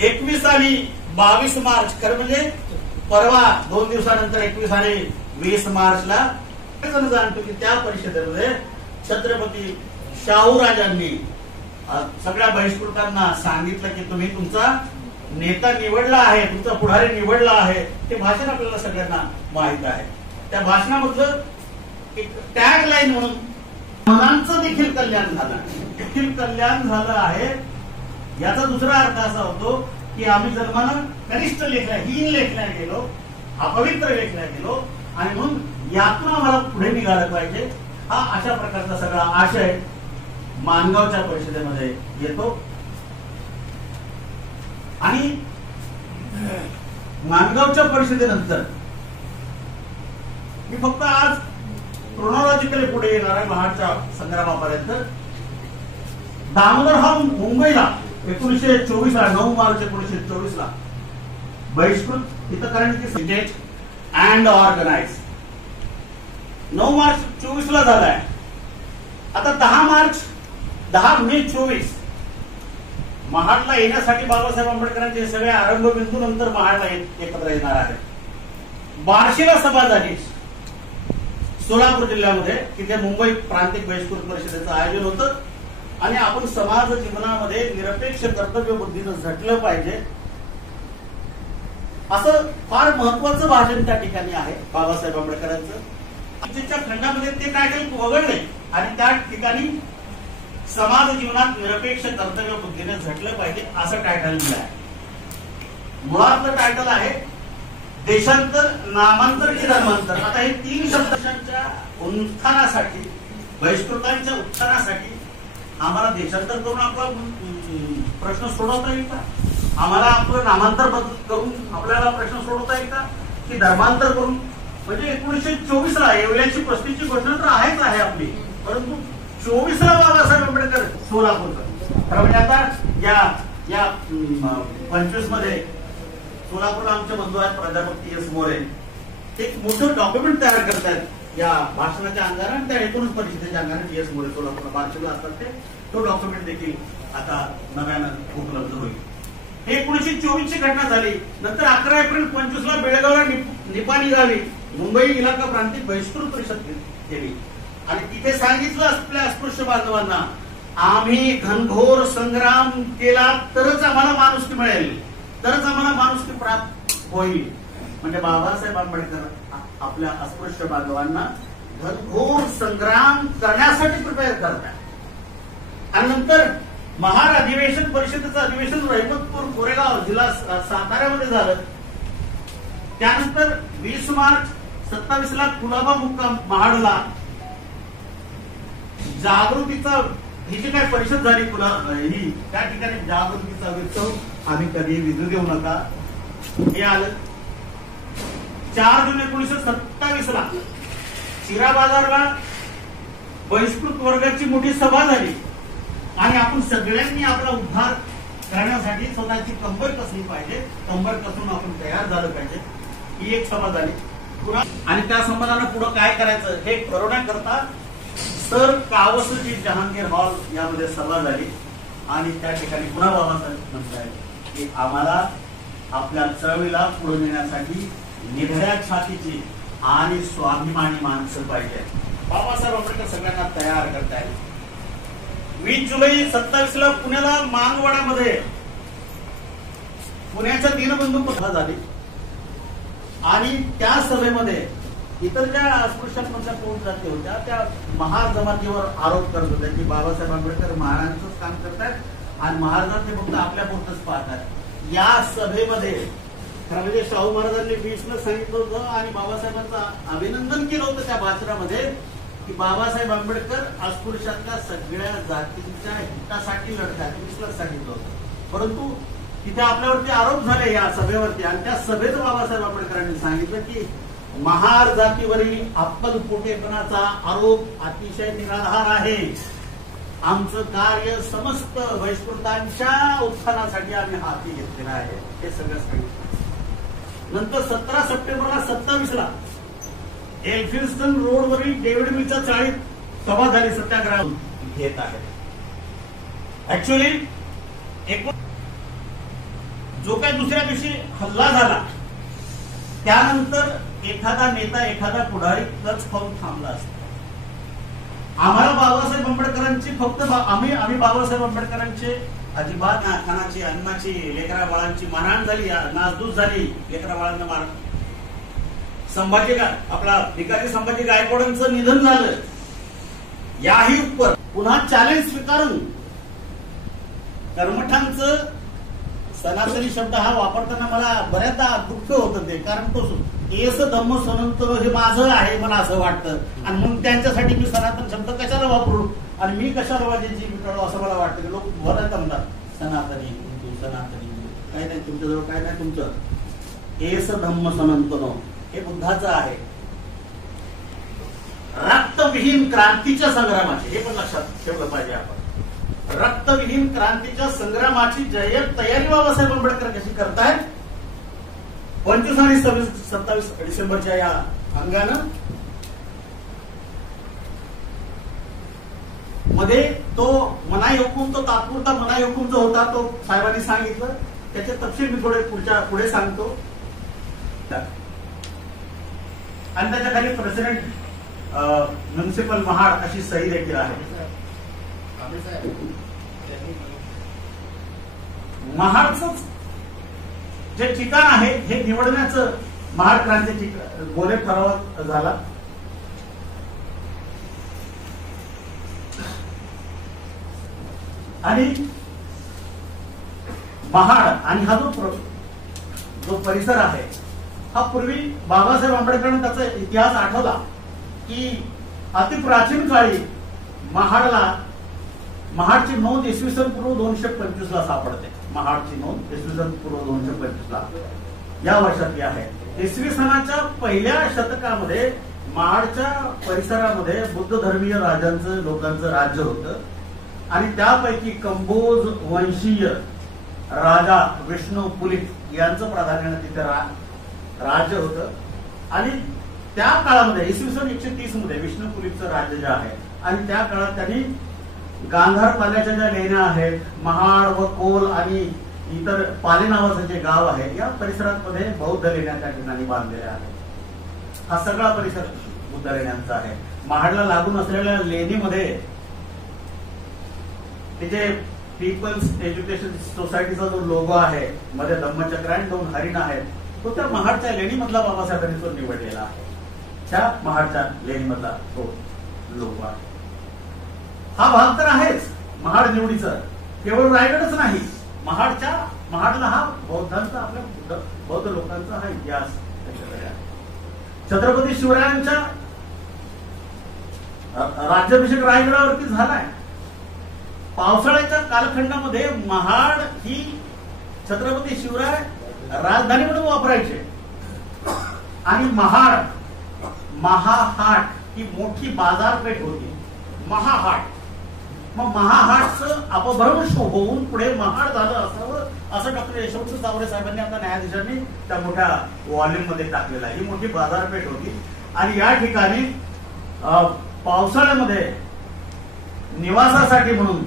21 आणि 22 मार्च खरं म्हणजे परवा 2 दिवसानंतर 21 आणि 20 मार्चला जाणतो की त्या परिषदेमध्ये छत्रपती शाहूराजांनी सगळ्या बहिष्कृतांना सांगितलं की तुम्ही तुमचा नेता निवडला आहे, तुमचा पुढारी निवडला आहे. ते भाषण आपल्याला सगळ्यांना माहित आहे. त्या भाषणामधलं एक टॅग लाईन म्हणून मनांचं देखील कल्याण झालं, देखील कल्याण झालं आहे. याचा दुसरा अर्थ असा होतो की आम्ही जन्मानं कनिष्ठ हीन लेखल्या गेलो, अपवित्र लेखल्या गेलो आणि म्हणून यातून आम्हाला पुढे निघालं पाहिजे. हा अशा प्रकारचा सगळा आशय माणगावच्या परिषदेमध्ये येतो. आणि माणगावच्या परिषदेनंतर मी फक्त आज क्रोनॉलॉजिकली पुढे येणार आहे महाडच्या संग्रामापर्यंत. दामोदर हा मुंबईला 1924 ला 9 मार्च 1924 ला बहिष्कृत इथं करण्याची सिंडेट अँड ऑर्गनाइज 9 मार्च 24 ला झालाय. आता 10 मे 24 महाडला येण्यासाठी बाबासाहेब आंबेडकरांचे सगळे आरंभबिंदू नंतर महाडला एकत्र येणार आहे. बार्शीला सभा झाली सोलापूर जिल्ह्यामध्ये, तिथे मुंबई प्रांतिक बहिष्कृत परिषदेचं आयोजन होतं आणि आपण समाज जीवनामध्ये निरपेक्ष कर्तव्य बुद्धीनं झटलं पाहिजे असं फार महत्वाचं भाषण त्या ठिकाणी आहे बाबासाहेब आंबेडकरांचं. खंडामध्ये ते टायटल वगळले आणि त्या ठिकाणी समाज जीवनात निरपेक्ष कर्तव्य बुद्धीने झटलं पाहिजे असं टायटल दिलं आहे. मुळातलं टायटल आहे देशांतर, नामांतर की धर्मांतर. आता हे 3 शब्दांच्या उत्थानासाठी, बहिष्कृतांच्या उत्थानासाठी आम्हाला देशांतर करून आपला प्रश्न सोडवता येईल का? आम्हाला आपलं नामांतर करून आपल्याला प्रश्न सोडवता येईल का? की धर्मांतर करून? म्हणजे 1924 ला येवल्याची 35ची घोषणा तर आहेच आहे आपली, परंतु 24 ला बाबासाहेब आंबेडकर सोलापूरचं म्हणजे आता या 25 मध्ये सोलापूरला आमचे बंधू आहेत प्राध्यापक TS मोरे, एक मोठं डॉक्युमेंट तयार करतायत या भाषणाच्या अंगाने आणि त्या 19 परिषदेच्या अंगाने. TS मोरे सोलापूरला बार्शीला असतात ते, तो डॉक्युमेंट देखील आता नव्यानं उपलब्ध होईल. हे 1924 ची घटना झाली. नंतर 11 एप्रिल 25 ला बेळगावला निपाणी गावी मुंबई इलाका प्रांतिक बहिष्कृत परिषद केली आणि तिथे सांगितलं आपल्या अस्पृश्य बांधवांना, आम्ही घनघोर संग्राम केला तरच आम्हाला माणुसकी मिळेल, तरच आम्हाला माणुसकी प्राप्त होईल. म्हणजे बाबासाहेब आंबेडकर आपल्या अस्पृश्य बांधवांना घनघोर संग्राम करण्यासाठी प्रिपेअर करतात. आणि नंतर महार अधिवेशन परिषदेचं अधिवेशन रहिमतपूर कोरेगाव जिल्हा साताऱ्यामध्ये झालं. त्यानंतर 20 मार्च 27 ला कुलाबा मुक्काम महाडला जागृतीचा ही जी काही परिषद झाली ही त्या ठिकाणी जागृतीचा उत्सव आम्ही कधी विजू देऊ नका हे आलं. 4 जून 1927 ला शिरा बाजारला बहिष्कृत वर्गाची मोठी सभा झाली आणि आपण सगळ्यांनी आपला उद्धार करण्यासाठी स्वतःची कंबर कसली पाहिजे, कंबर कसून आपण तयार झालं पाहिजे. ही एक सभा झाली आणि त्या संबंधानं पुढे काय करायचं हे ठरवण्याकरता सर कावसजी जहांगीर हॉल यामध्ये सभा झाली आणि त्या ठिकाणी पुन्हा बाबासाहेब म्हणतात की आम्हाला आपल्या चळवळीला पुढे नेण्यासाठी निधड्या छातीची आणि स्वाभिमानी माणसं पाहिजे. बाबासाहेब आंबेडकर सगळ्यांना तयार करतायत. 20 जुलै 27 ला पुण्याला मानवाड्यामध्ये पुण्याच्या दीनबंधू सभा झाली आणि त्या सभेमध्ये इतर ज्या अस्पृश्यांमधल्या पोट जाती होत्या त्या महार जमातीवर आरोप करत होत्या की बाबासाहेब आंबेडकर महाराजांचंच काम करतात आणि महाराजांचे फक्त आपल्या पुरतच पाहतात. या सभेमध्ये म्हणजे शाहू महाराजांनी 20 ला सांगितलं होतं आणि बाबासाहेबांचं अभिनंदन केलं होतं त्या भाषणामध्ये की बाबासाहेब आंबेडकर अस्पृश्यातल्या सगळ्या जातींच्या हितासाठी लढतात 20 ला सांगितलं होतं. परंतु तिथे आपल्यावरती आरोप झाले या सभेवरती आणि त्या सभेत बाबासाहेब आंबेडकरांनी सांगितलं की महार जातीवरील अप्पलपोटेपणाचा आरोप अतिशय निराधार आहे. आमचं कार्य समस्त बहिष्कृतांच्या उत्थानासाठी आम्ही हाती घेतलेलं आहे हे सगळं सांगितलं. नंतर 17 सप्टेंबरला 27 ला एल्फिन्स्टन रोडवरील डेव्हिड मिलच्या चाळीत सभा झाली. सत्याग्रह घेत आहे. ऍक्च्युअली जो काही दुसऱ्या दिवशी हल्ला झाला त्यानंतर एखादा नेता एखादा पुढारी कच खाऊन थांबला असतो. आम्हाला बाबासाहेब आंबेडकरांची फक्त आम्ही बाबासाहेब आंबेडकरांचे अजिबात खानाची अन्नाची लेकरा बाळांची मारहाण झाली, नासधूस झाली, लेकरा बाळांना मार आपला भिकाजी संभाजी गायकवाडांचं निधन झालं, याही उपर पुन्हा चॅलेंज स्वीकारून कर्मठांचं सनातनी शब्द हा वापरताना मला बऱ्याचदा दुःख होतं ते, कारण तो एस धम्म सनातन हे माझं आहे मला असं वाटतं, आणि मग त्यांच्यासाठी मी सनातन शब्द कशाला वापरू आणि मी कशाला वाजेची मिटाळू असं मला वाटतं की लोक बरं म्हणतात सनातनी हिंदू सनातनी हिंदू. काय नाही तुमच्याजवळ, काय नाही तुमचं. एस धम्म सनातन हे बुद्धाचं आहे. रक्तविहीन क्रांतीच्या संग्रामाचे, हे पण लक्षात ठेवलं पाहिजे आपण. रक्तविहीन क्रांतीच्या संग्रामाची जय्यत तयारी बाबासाहेब आंबेडकर कशी करतायत 25 आणि 27 डिसेंबरच्या या अंगानं. मध्ये तो मनाई हुकूम, तो तात्पुरता मनाई हुकूम जो होता तो साहेबांनी सांगितलं, त्याचे तपशील मी थोडे पुढे सांगतो. आणि त्याच्या खाली प्रेसिडेंट म्युनिसिपल महाड अशी सही देखील आहे. महाडचं जे ठिकाण आहे हे निवडण्याचं महाड क्रांती बोले ठराव झाला. आणि महाड आणि हा जो परिसर आहे हा पूर्वी बाबासाहेब आंबेडकरांनी त्याचा इतिहास आठवला की अतिप्राचीन काळी महाडची नोंद इसवी सन पूर्व 225 ला सापडते. महाडची नोंद इसवी सन पूर्व 225 ला या वर्षातली आहे. इसवी सनाच्या पहिल्या शतकामध्ये महाडच्या परिसरामध्ये बुद्ध धर्मीय राजांचं लोकांचं राज्य होतं आणि त्यापैकी कंबोज वंशीय राजा विष्णू पुलिक यांचं प्राधान्याने तिथे राज्य होतं. आणि त्या काळामध्ये इसवी सन 130 मध्ये विष्णू पुलिकचं राज्य जे आहे आणि त्या काळात त्यांनी गांधार पाल्याच्या ज्या लेण्या आहेत, महाड व कोल आणि इतर पाले नावाचं जे गाव आहे या परिसरामध्ये बौद्ध लेण्या त्या ठिकाणी बांधलेल्या आहेत. हा सगळा परिसर बुद्ध लेण्यांचा आहे. महाडला लागून असलेल्या लेणीमध्ये तिथे पीपल्स एज्युकेशन सोसायटीचा जो लोगो आहे, मध्ये धम्मचक्र आणि 2 हरिण आहेत, तो त्या महाडच्या लेणीमधला बाबासाहेबांनी तो निवडलेला आहे. त्या महाडच्या लेणीमधला तो लोगो आहे. हा भाग तर आहेच महाड निवडीचा, केवळ रायगडच नाही, महाडला हा बौद्धांचा आपल्या बौद्ध लोकांचा हा इतिहास. छत्रपती शिवरायांच्या राज्याभिषेक रायगडावरती झालाय. पावसाळ्याच्या कालखंडामध्ये महाड ही छत्रपती शिवराय राजधानी म्हणून वापरायचे आणि महाहाट ही मोठी बाजारपेठ होती. महाहाट, मग महाहाटचं अपभ्रंश होऊन पुढे महाड झालं असावं असं डॉक्टर यशवंत चावरे साहेबांनी आता न्यायाधीशांनी त्या मोठ्या व्हॉल्यूम मध्ये टाकलेला आहे. ही मोठी बाजारपेठ होती आणि या ठिकाणी पावसाळ्यामध्ये निवासासाठी म्हणून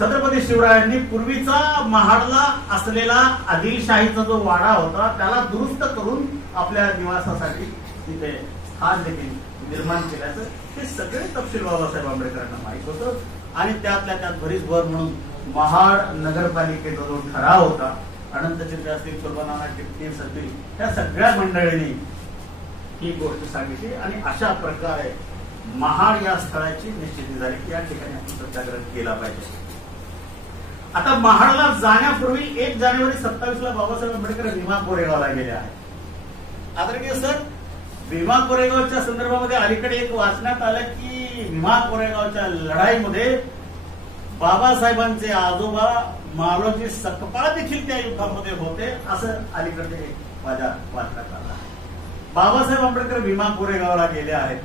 छत्रपती शिवरायांनी पूर्वीचा महाडला असलेला आदिलशाहीचा जो वाडा होता त्याला दुरुस्त करून आपल्या निवासासाठी तिथे स्थान देखील निर्माण केल्याचं हे सगळे तपशील बाबासाहेब आंबेडकरांना माहित होतं. आणि त्यातल्या त्यात भरीसभर म्हणून महाड नगरपालिकेचा जो ठराव होता, अनंत चित्रे असतील, सुर्बनाना टिपणीस असतील, त्या सगळ्या मंडळींनी ही गोष्ट सांगितली आणि अशा प्रकारे महाड या स्थळाची निश्चिती झाली की या ठिकाणी आपण सत्याग्रह केला पाहिजे. आता महाडला जाण्यापूर्वी 1 जानेवारी 27 ला बाबासाहेब आंबेडकर भीमा कोरेगावला गेले आहेत. आदरणीय सर, भीमा कोरेगावच्या संदर्भामध्ये अलीकडे एक वाचण्यात आलं की भीमा कोरेगावच्या लढाईमध्ये बाबासाहेबांचे आजोबा मालोजी सकपाळ देखील त्या युद्धामध्ये होते असं अलीकडे माझ्या वाचण्यात आलं. बाबासाहेब आंबेडकर भीमा कोरेगावला गेले आहेत,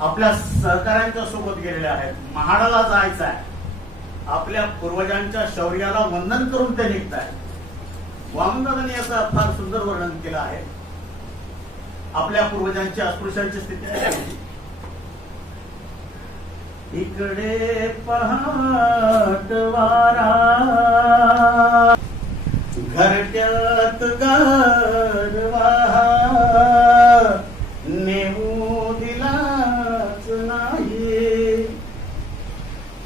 आपल्या सहकाऱ्यांच्या सोबत गेलेले आहेत. महाडाला जायचं आहे, आपल्या पूर्वजांच्या शौर्याला वंदन करून ते निघत आहेत. वामनदादांनी याचं फार सुंदर वर्णन केलं आहे. आपल्या पूर्वजांची अस्पृश्यांची स्थिती आहे. इकडे पहाट वारा घरट्यात गारवा नेऊ दिलाच नाही,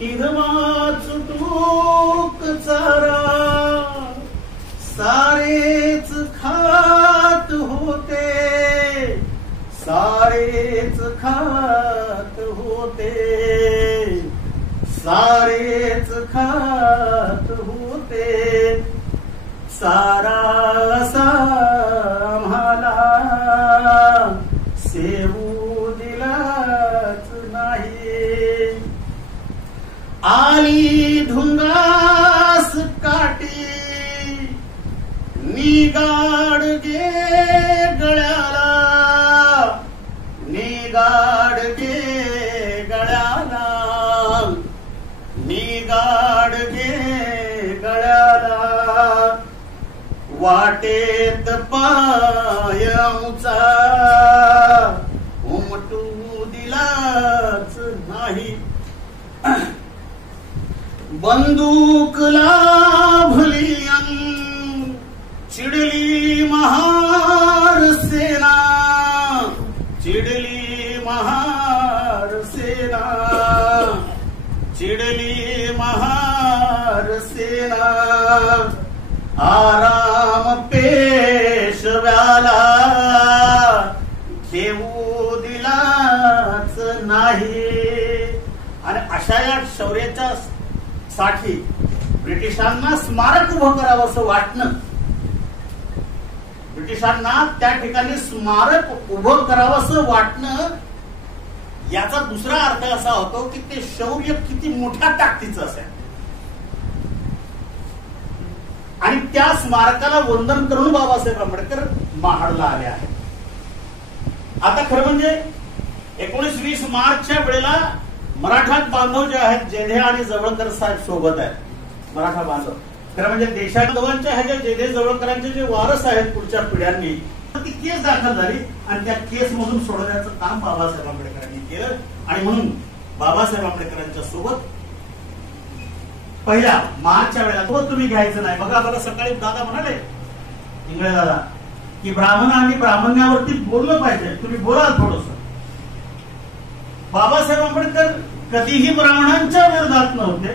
इरवाच टूक चारा सारेच खात होते, सारेच खात होते, सारेच खात होते, सारा आम्हाला सेवू दिलाच नाही, आली धुंगास काठी निगाड गे गळ्याला, निगाड गे गळ्याला, निगाड गे गळ्याला, वाटेत पाय आमचा उमटू दिलाच नाही, बंदूक लाभली चिडली महार सेना, चिडली महार सेना, चिडली महार सेना, आराम पेशव्याला घेऊ दिलाच नाही. आणि अशा या शौर्याच्या साठी ब्रिटिशांना स्मारक उभं करावं असं वाटणं, ब्रिटिशांना त्या ठिकाणी स्मारक उभं करावं असं वाटणं, याचा दुसरा अर्थ असा होतो की ते शौर्य किती मोठ्या ताकदीचं असेल आणि त्या स्मारकाला वंदन करून बाबासाहेब आंबेडकर महाडला आले आहेत. आता खरं म्हणजे 19-20 मार्चच्या वेळेला मराठा बांधव जे आहेत, जेधे आणि जवळकर साहेब सोबत आहेत, मराठा बांधव खरं म्हणजे देशांच्या ह्याच्या जेधे जवळकरांचे जे वारस आहेत पुढच्या पिढ्यांनी, ती केस दाखल झाली आणि त्या केस मधून सोडवण्याचं काम बाबासाहेब आंबेडकरांनी केलं. आणि म्हणून बाबासाहेब आंबेडकरांच्या सोबत पहिल्या मार्चच्या वेळेला तो तुम्ही घ्यायचं नाही. बघा मला सकाळी दादा म्हणाले, इंगळे दादा, की ब्राह्मण आणि ब्राह्मण्यावरती बोललं पाहिजे, तुम्ही बोला थोडस. बाबासाहेब आंबेडकर कधीही ब्राह्मणांच्या विरोधात नव्हते,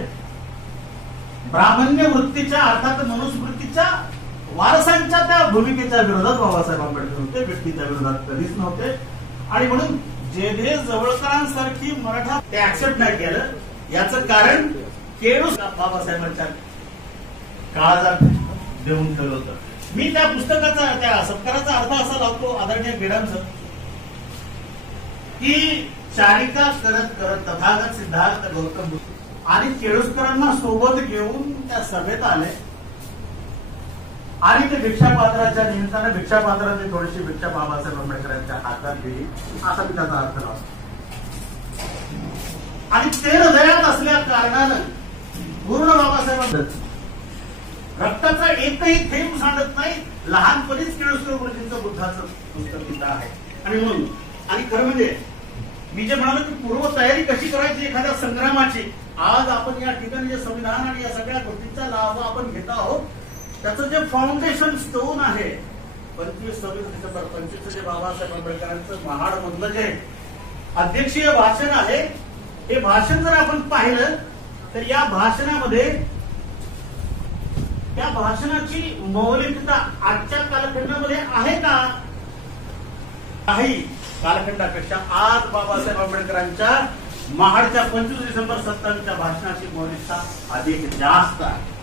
ब्राह्मण्य वृत्तीच्या अर्थात मनुस्मृतीच्या वारसांच्या त्या भूमिकेच्या विरोधात बाबासाहेब आंबेडकर होते, व्यक्तीच्या विरोधात कधीच नव्हते. आणि म्हणून जेधे जवळकरांसारखी मराठा ते ऍक्सेप्ट नाही केलं. याचं कारण केळूस बाबासाहेबांच्या काळजात देऊन ठेवलं होतं. मी त्या पुस्तकाचा, त्या सत्काराचा अर्थ असा लावतो आदरणीय गेडांचं, की चारिका करत करत तथागत सिद्धार्थ गौतम बुद्ध आणि केळुसकरांना सोबत घेऊन त्या सभेत आले आणि ते भिक्षापात्राच्या निमित्ताने भिक्षापात्राने थोडीशी भिक्षा बाबासाहेब आंबेडकरांच्या हातात दिली, असा मी त्याचा अर्थ लावतो. आणि ते हृदयात असल्या कारणानं पूर्ण बाबासाहेब रक्ताचा एकही थेंब सांडत नाही. लहानपणीच केळुसकर गुरुजींचं बुद्धाचं पुस्तक लिहिलं आहे. आणि म्हणून आणि खरं म्हणजे मी जे म्हणालो की पूर्व तयारी कशी करायची एखाद्या संग्रामाची, आज आपण या ठिकाणी जे संविधान आणि या सगळ्या गोष्टींचा लाभ आपण घेत आहोत, त्याचं जे फाउंडेशन स्टोन आहे 25-26 डिसेंबर 25 जे बाबासाहेब आंबेडकरांचं महाड मधलं जे अध्यक्षीय भाषण आहे, हे भाषण जर आपण पाहिलं तर या भाषणामध्ये त्या भाषणाची मौलिकता आजच्या कालखंडामध्ये आहे का? काही कालखंडापेक्षा आज बाबासाहेब आंबेडकरांच्या महाडच्या 25 डिसेंबर 27च्या भाषणाची मौलिकता अधिक जास्त आहे.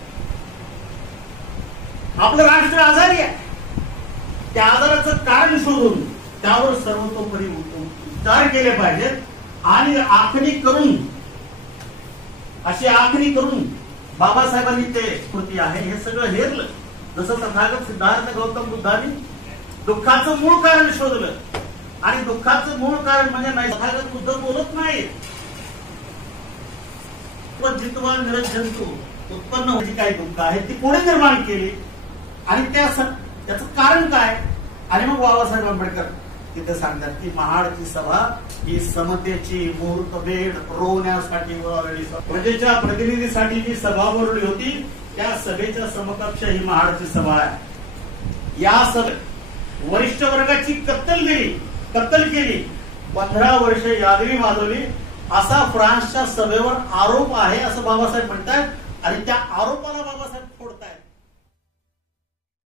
आपलं राष्ट्र आजारी आहे, त्या आजाराचं कारण शोधून त्यावर सर्वतोपरी उपचार केले पाहिजेत आणि आखणी करून, अशी आखणी करून बाबासाहेबांनी ते कृती आहे हे सगळं हेरलं. जसं तथागत सिद्धार्थ गौतम बुद्धांनी दुःखाचं मूळ कारण शोधलं आणि दुःखाचं मूळ कारण म्हणजे नाही, तथागत बुद्ध बोलत नाही जितवा निरजंतु उत्पन्न होती काय दुःख आहे ती कोणी निर्माण केली आणि त्याचं कारण काय. आणि मग बाबासाहेब आंबेडकर तिथे सांगतात की महाडची सभा ही समतेची मुहूर्तमेढ रोवण्यासाठी वळवलेली, प्रजेच्या प्रतिनिधीसाठी जी सभा बोलवली होती त्या सभेच्या समकक्ष ही महाडची सभा आहे। या सभेत वरिष्ठ वर्गाची कत्तल केली 15 वर्ष यादवी माजवली असा फ्रान्सच्या सभेवर आरोप आहे असं बाबासाहेब म्हणतात आणि त्या आरोपाला बाबासाहेब